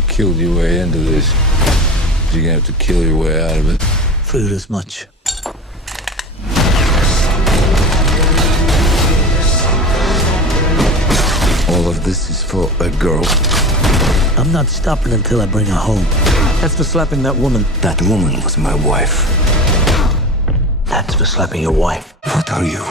You killed your way into this. You're gonna have to kill your way out of it. Feared as much. All of this is for a girl. I'm not stopping until I bring her home. That's for slapping that woman. That woman was my wife. That's for slapping your wife. What are you?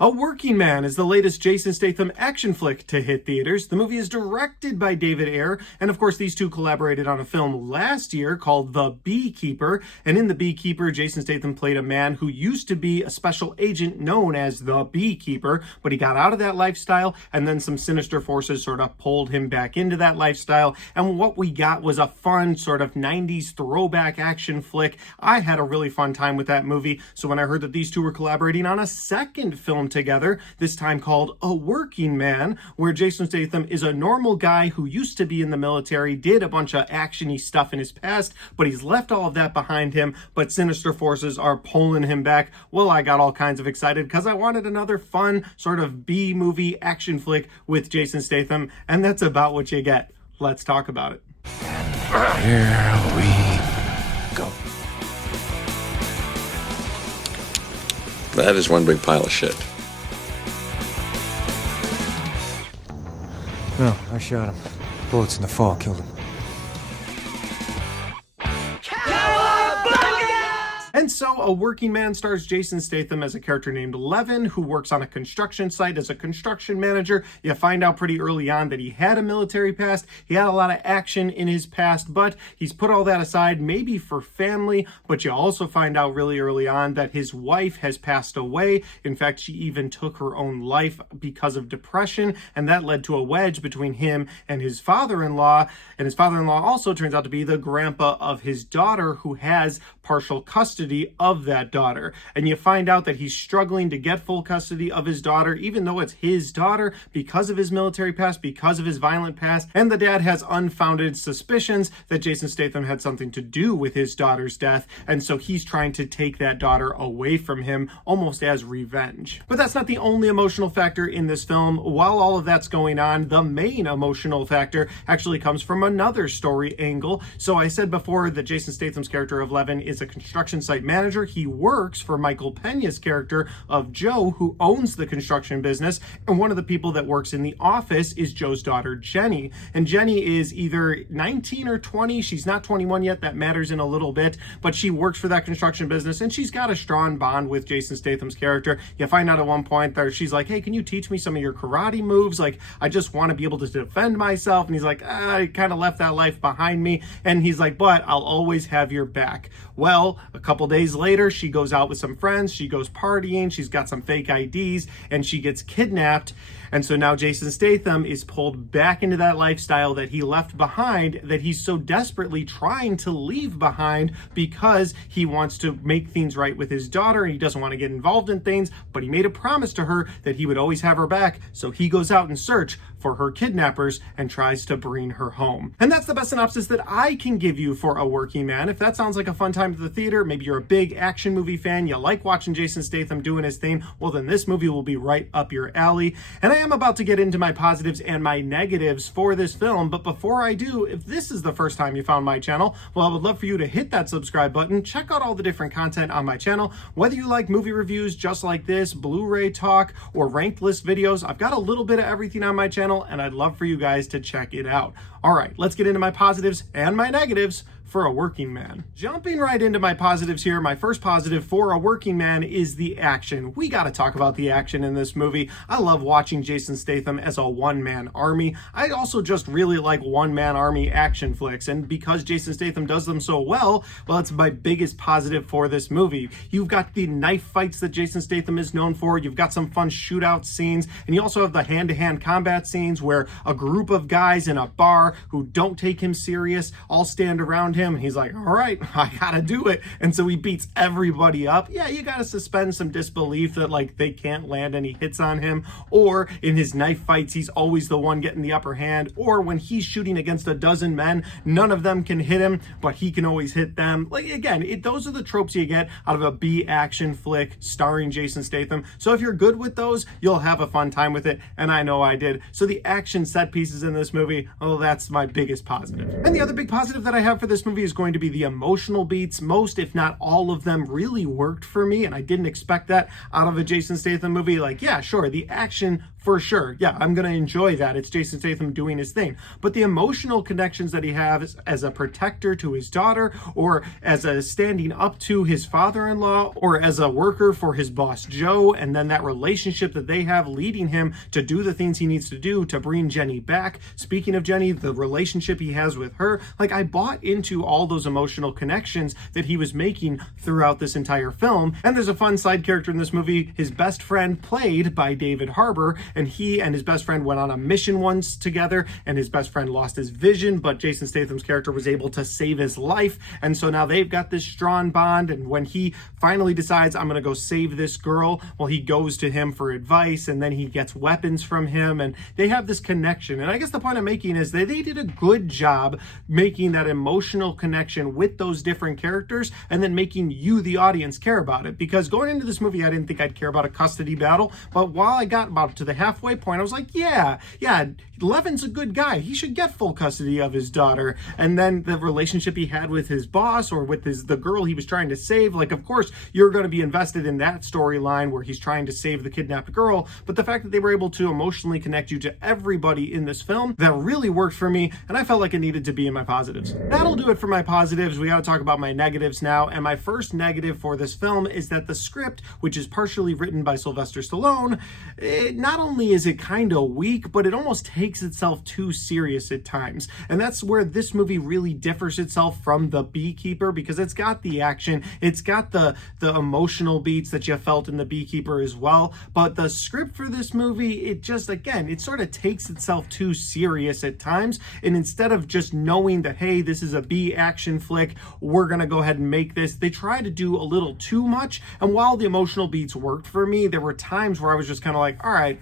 A Working Man is the latest Jason Statham action flick to hit theaters. The movie is directed by David Ayer, and of course these two collaborated on a film last year called The Beekeeper. And in The Beekeeper, Jason Statham played a man who used to be a special agent known as The Beekeeper, but he got out of that lifestyle, and then some sinister forces sort of pulled him back into that lifestyle. And what we got was a fun sort of 90s throwback action flick. I had a really fun time with that movie, so when I heard that these two were collaborating on a second film together, this time called A Working Man, where Jason Statham is a normal guy who used to be in the military, did a bunch of actiony stuff in his past, but he's left all of that behind him, but sinister forces are pulling him back. Well, I got all kinds of excited because I wanted another fun sort of B-movie action flick with Jason Statham, and that's about what you get. Let's talk about it. Here we go. That is one big pile of shit. No, I shot him. Bullets in the fall killed him. And so, A Working Man stars Jason Statham as a character named Levin, who works on a construction site as a construction manager. You find out pretty early on that he had a military past, he had a lot of action in his past, but he's put all that aside, maybe for family, but you also find out really early on that his wife has passed away. In fact, she even took her own life because of depression, and that led to a wedge between him and his father-in-law, and his father-in-law also turns out to be the grandpa of his daughter, who has partial custody of that daughter. And you find out that he's struggling to get full custody of his daughter, even though it's his daughter, because of his military past, because of his violent past. And the dad has unfounded suspicions that Jason Statham had something to do with his daughter's death. And so he's trying to take that daughter away from him, almost as revenge. But that's not the only emotional factor in this film. While all of that's going on, the main emotional factor actually comes from another story angle. So I said before that Jason Statham's character of Levin is a construction site manager. He works for Michael Pena's character of Joe, who owns the construction business, and one of the people that works in the office is Joe's daughter, Jenny. And Jenny is either 19 or 20. She's not 21 yet. That matters in a little bit, but she works for that construction business, and she's got a strong bond with Jason Statham's character. You find out at one point that she's like, hey, can you teach me some of your karate moves? Like, I just want to be able to defend myself. And he's like, I kind of left that life behind me. And he's like, but I'll always have your back. Well, a couple days later, she goes out with some friends, she goes partying, she's got some fake IDs, and she gets kidnapped. And so now Jason Statham is pulled back into that lifestyle that he left behind, that he's so desperately trying to leave behind because he wants to make things right with his daughter and he doesn't want to get involved in things, but he made a promise to her that he would always have her back. So he goes out in search for her kidnappers and tries to bring her home. And that's the best synopsis that I can give you for A Working Man. If that sounds like a fun time to the theater, maybe you're a big action movie fan, you like watching Jason Statham doing his thing, well then this movie will be right up your alley. And I am about to get into my positives and my negatives for this film, but before I do, if this is the first time you found my channel, well, I would love for you to hit that subscribe button, check out all the different content on my channel, whether you like movie reviews just like this, Blu-ray talk, or ranked list videos. I've got a little bit of everything on my channel, and I'd love for you guys to check it out. All right, let's get into my positives and my negatives for A Working Man. Jumping right into my positives here, my first positive for A Working Man is the action. We gotta talk about the action in this movie. I love watching Jason Statham as a one-man army. I also just really like one-man army action flicks, and because Jason Statham does them so well, it's my biggest positive for this movie. You've got the knife fights that Jason Statham is known for, you've got some fun shootout scenes, and you also have the hand-to-hand combat scenes where a group of guys in a bar who don't take him serious all stand around him. He's like, all right, I gotta do it. And so he beats everybody up. Yeah, you gotta suspend some disbelief that like they can't land any hits on him, or in his knife fights, he's always the one getting the upper hand, or when he's shooting against a dozen men, none of them can hit him, but he can always hit them. Like, again, those are the tropes you get out of a B action flick starring Jason Statham. So if you're good with those, you'll have a fun time with it, and I know I did. So the action set pieces in this movie, oh, that's my biggest positive. And the other big positive that I have for this movie is going to be the emotional beats. Most, if not all of them, really worked for me, and I didn't expect that out of a Jason Statham movie. Like, yeah, sure, the action for sure. Yeah, I'm going to enjoy that. It's Jason Statham doing his thing. But the emotional connections that he has as a protector to his daughter, or as a standing up to his father-in-law, or as a worker for his boss Joe, and then that relationship that they have leading him to do the things he needs to do to bring Jenny back. Speaking of Jenny, the relationship he has with her, like, I bought into all those emotional connections that he was making throughout this entire film. And there's a fun side character in this movie, his best friend, played by David Harbour, and he and his best friend went on a mission once together, and his best friend lost his vision, but Jason Statham's character was able to save his life. And so now they've got this strong bond, and when he finally decides, I'm gonna go save this girl, well, he goes to him for advice, and then he gets weapons from him, and they have this connection. And I guess the point I'm making is that they did a good job making that emotional connection with those different characters, and then making you, the audience, care about it. Because going into this movie, I didn't think I'd care about a custody battle, but while I got about to the halfway point, I was like, yeah, Levin's a good guy. He should get full custody of his daughter. And then the relationship he had with his boss, or with the girl he was trying to save, like, of course, you're going to be invested in that storyline where he's trying to save the kidnapped girl. But the fact that they were able to emotionally connect you to everybody in this film, that really worked for me, and I felt like it needed to be in my positives. That'll do it for my positives. We got to talk about my negatives now. And my first negative for this film is that the script, which is partially written by Sylvester Stallone, not only is it kind of weak, but it almost takes itself too serious at times. And that's where this movie really differs itself from The Beekeeper, because it's got the action, it's got the emotional beats that you felt in The Beekeeper as well. But the script for this movie, it just, again, it sort of takes itself too serious at times. And instead of just knowing that, hey, this is a B action flick, we're gonna go ahead and make this, they try to do a little too much. And while the emotional beats worked for me, there were times where I was just kind of like, all right,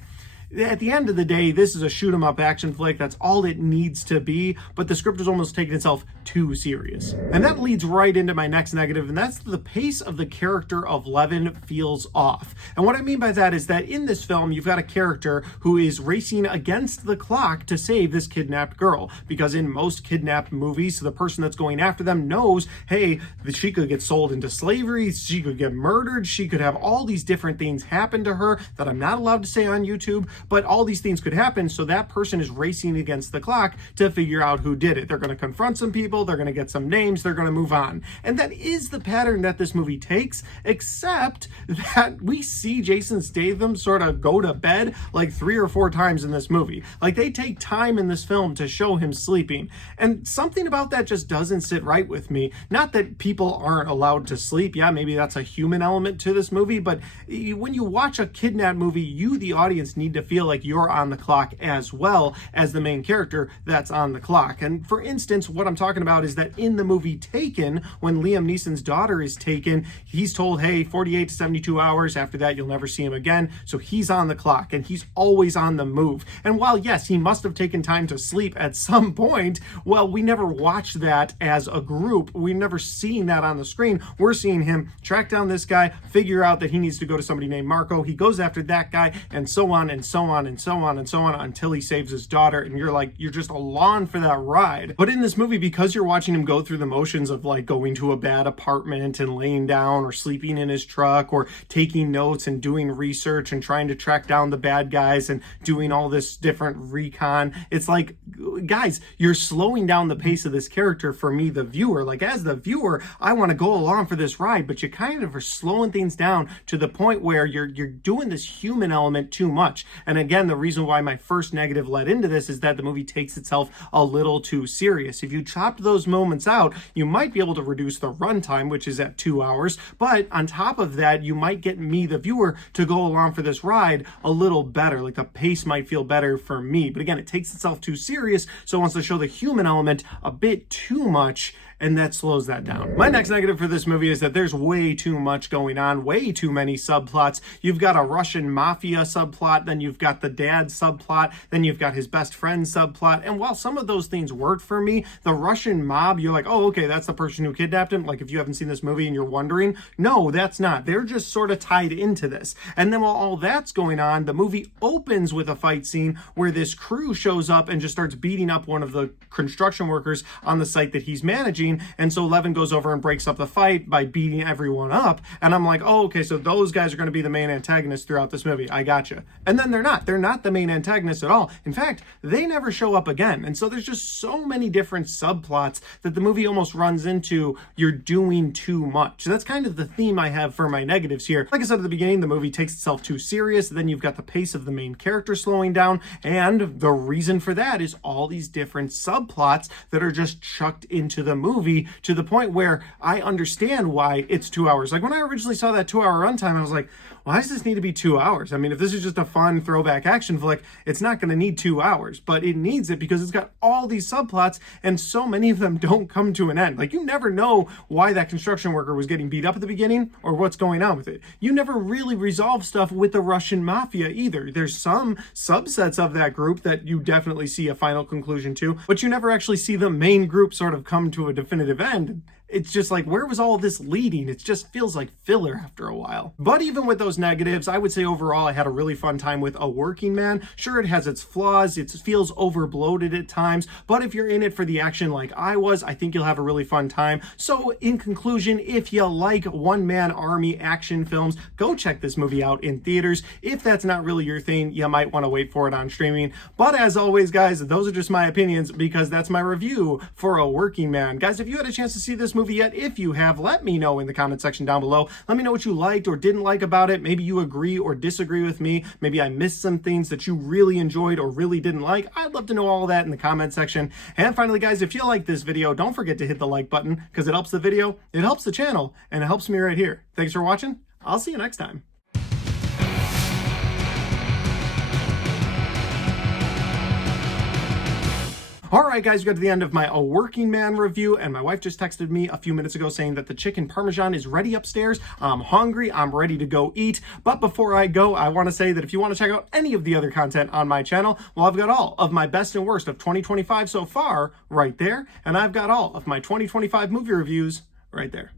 at the end of the day, this is a shoot 'em up action flick. That's all it needs to be, but the script is almost taking itself too serious. And that leads right into my next negative, and that's the pace of the character of Levin feels off. And what I mean by that is that in this film, you've got a character who is racing against the clock to save this kidnapped girl, because in most kidnapped movies, the person that's going after them knows, hey, she could get sold into slavery, she could get murdered, she could have all these different things happen to her that I'm not allowed to say on YouTube, but all these things could happen. So that person is racing against the clock to figure out who did it. They're going to confront some people, they're going to get some names, they're going to move on. And that is the pattern that this movie takes, except that we see Jason Statham sort of go to bed like 3 or 4 times in this movie. Like, they take time in this film to show him sleeping. And something about that just doesn't sit right with me. Not that people aren't allowed to sleep. Yeah, maybe that's a human element to this movie, but when you watch a kidnap movie, you, the audience, need to feel like you're on the clock as well as the main character that's on the clock. And for instance, what I'm talking about is that in the movie Taken, when Liam Neeson's daughter is taken, he's told, hey, 48 to 72 hours, after that you'll never see him again. So he's on the clock, and he's always on the move. And while yes, he must have taken time to sleep at some point, well, we never watched that as a group. We've never seen that on the screen. We're seeing him track down this guy, figure out that he needs to go to somebody named Marco. He goes after that guy, and so on and so on and so on and so on until he saves his daughter. And you're like, you're just along for that ride. But in this movie, because you're watching him go through the motions of like going to a bad apartment and laying down, or sleeping in his truck, or taking notes and doing research and trying to track down the bad guys and doing all this different recon, it's like, guys, you're slowing down the pace of this character for me, the viewer. Like, as the viewer, I want to go along for this ride, but you kind of are slowing things down to the point where you're doing this human element too much. And again, the reason why my first negative led into this is that the movie takes itself a little too serious. If you chopped those moments out, you might be able to reduce the runtime, which is at 2 hours. But on top of that, you might get me, the viewer, to go along for this ride a little better. Like, the pace might feel better for me. But again, it takes itself too serious, so it wants to show the human element a bit too much. and that slows that down. My next negative for this movie is that there's way too much going on, way too many subplots. You've got a Russian mafia subplot, then you've got the dad subplot, then you've got his best friend subplot, and while some of those things worked for me, the Russian mob, you're like, oh, okay, that's the person who kidnapped him. Like, if you haven't seen this movie and you're wondering, no, that's not. They're just sort of tied into this. And then while all that's going on, the movie opens with a fight scene where this crew shows up and just starts beating up one of the construction workers on the site that he's managing. And so Levin goes over and breaks up the fight by beating everyone up. And I'm like, oh, okay, so those guys are going to be the main antagonists throughout this movie. I gotcha. And then they're not. They're not the main antagonists at all. In fact, they never show up again. And so there's just so many different subplots that the movie almost runs into you're doing too much. So that's kind of the theme I have for my negatives here. Like I said at the beginning, the movie takes itself too serious. Then you've got the pace of the main character slowing down. And the reason for that is all these different subplots that are just chucked into the movie to the point where I understand why it's 2 hours. Like when I originally saw that 2 hour runtime, I was like, why does this need to be 2 hours? I mean, if this is just a fun throwback action flick, it's not going to need 2 hours, but it needs it because it's got all these subplots and so many of them don't come to an end. Like you never know why that construction worker was getting beat up at the beginning or what's going on with it. You never really resolve stuff with the Russian mafia either. There's some subsets of that group that you definitely see a final conclusion to, but you never actually see the main group sort of come to a definitive end. It's just like, where was all this leading? It just feels like filler after a while. But even with those negatives, I would say overall I had a really fun time with A Working Man. Sure, it has its flaws, it feels over-bloated at times, but if you're in it for the action like I was, I think you'll have a really fun time. So in conclusion, if you like one-man army action films, go check this movie out in theaters. If that's not really your thing, you might want to wait for it on streaming. But as always, guys, those are just my opinions because that's my review for A Working Man. Guys, if you had a chance to see this movie yet, if you have, let me know in the comment section down below. Let me know what you liked or didn't like about it. Maybe you agree or disagree with me. Maybe I missed some things that you really enjoyed or really didn't like. I'd love to know all that in the comment section. And finally, guys, if you like this video, don't forget to hit the like button because it helps the video, it helps the channel, and it helps me right here. Thanks for watching. I'll see you next time. All right, guys, we got to the end of my A Working Man review, and my wife just texted me a few minutes ago saying that the chicken parmesan is ready upstairs. I'm hungry. I'm ready to go eat. But before I go, I want to say that if you want to check out any of the other content on my channel, well, I've got all of my best and worst of 2025 so far right there, and I've got all of my 2025 movie reviews right there.